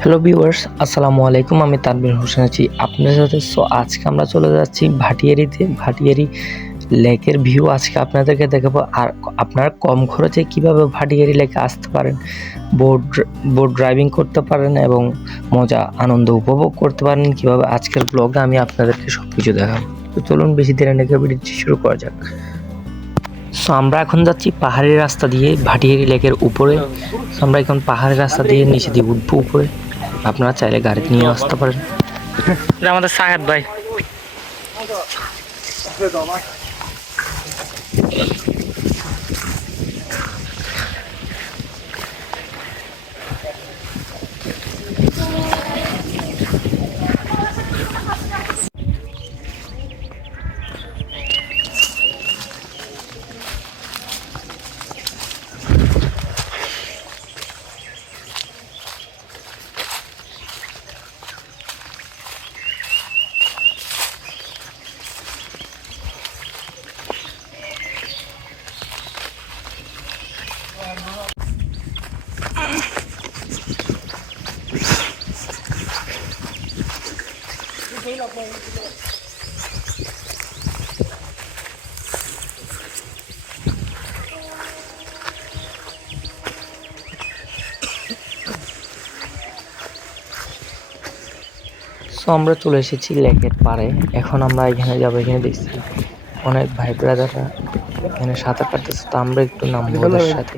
Hello viewers, আসসালামু আলাইকুম। আমি তানভীর হোসেন আছি আপনাদের সাথে। আজকে আমরা চলে যাচ্ছি ভাটিয়ারিতে। ভাটিয়ারি লেকের ভিউ আজকে আপনাদেরকে দেখাবো, আর আপনারা কম খরচে কিভাবে ভাটিয়ারি লেকে আসতে পারেন, বোট ড্রাইভিং করতে পারেন এবং মজা আনন্দ উপভোগ করতে পারেন কিভাবে, আজকের ব্লগে আমি আপনাদেরকে সবকিছু দেখাবো। তো চলুন বেশি দেরি না করে ভিডিওটি শুরু করা যাক। আমরা এখন যাচ্ছি পাহাড়ি রাস্তা দিয়ে ভাটিয়ারি লেকের উপরে। আমরা এখন পাহাড়ি রাস্তা দিয়ে নিচে দিয়ে উঠবো উপরে। আপনারা চাইলে গাড়িতে নিয়ে আসতে পারেন। আমাদের সাহেদ ভাই। আমরা চলে এসেছি লেকের পাড়ে। এখন আমরা এখানে যাবো। এখানে দেখছি অনেক ভাই ব্রাদাররা এখানে সাঁতার কাটতেছে। তো আমরা একটু নামবো ওদের সাথে।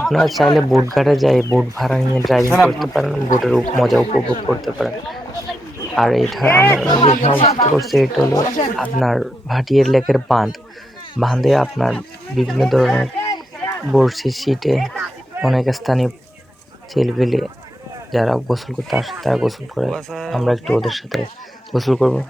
আপনারা চাইলে বোট ঘাটে যাই বোট ভাড়া নিয়ে ড্রাইভিং করতে পারেন, বোটের মজা উপভোগ করতে পারেন। আর এটা আমরা যেখানে অবস্থিত করছি এটা হলো আপনার ভাটিয়ারি লেকের বাঁধে আপনার বিভিন্ন ধরনের বড়শি সিটে অনেক স্থানীয় ছেলেপেলে যারা গোসল করতে আসে তারা গোসল করে। আমরা একটু ওদের সাথে গোসল করবো।